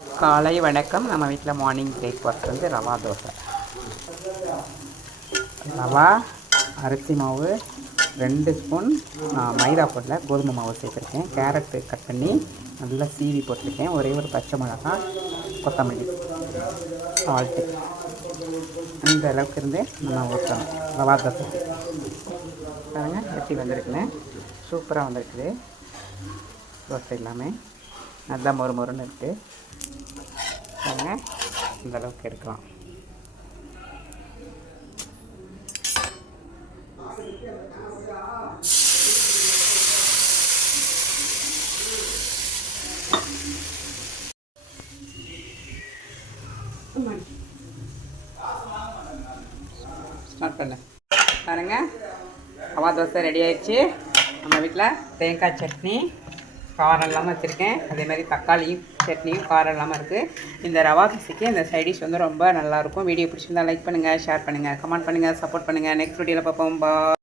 காலை வணக்கம். நம்ம வீட்டில் மார்னிங் பிரேக்ஃபாஸ்ட் வந்து ரவா தோசை. ரவா, அரிசி மாவு, 2 ஸ்பூன் மைதா போடல கோதுமை மாவு சேர்த்துருக்கேன். கேரட்டு கட் பண்ணி நல்லா சீவி போட்டிருக்கேன். ஒரே ஒரு பச்சை மிளகாய், கொத்தமல்லி, சால்ட்டு. இந்த அளவுக்கு இருந்து நம்ம ஊற்றணும் ரவா தோசை. பாருங்க எப்படி வந்திருக்குன்னு. சூப்பராக வந்திருக்குது தோசை எல்லாமே. நல்லா மொறு மொறுன்னு இருக்குது. பாருங்க இந்த அளவுக்கு எடுக்கலாம். ஸ்டார்ட் பண்ண பாருங்க, ரவா தோசை ரெடி ஆயிடுச்சு. நம்ம வீட்டில் தேங்காய் சட்னி காரம் இல்லாமல் வச்சுருக்கேன். அதேமாதிரி தக்காளி சட்னியும் காரம் இல்லாமல் இருக்குது. இந்த ரவா தோசைக்கு இந்த சைடிஷ் வந்து ரொம்ப நல்லாயிருக்கும். வீடியோ பிடிச்சிருந்தா லைக் பண்ணுங்கள், ஷேர் பண்ணுங்கள், கமெண்ட் பண்ணுங்கள், சப்போர்ட் பண்ணுங்கள். நெக்ஸ்ட் வீடியோவில் பார்ப்போம். பா.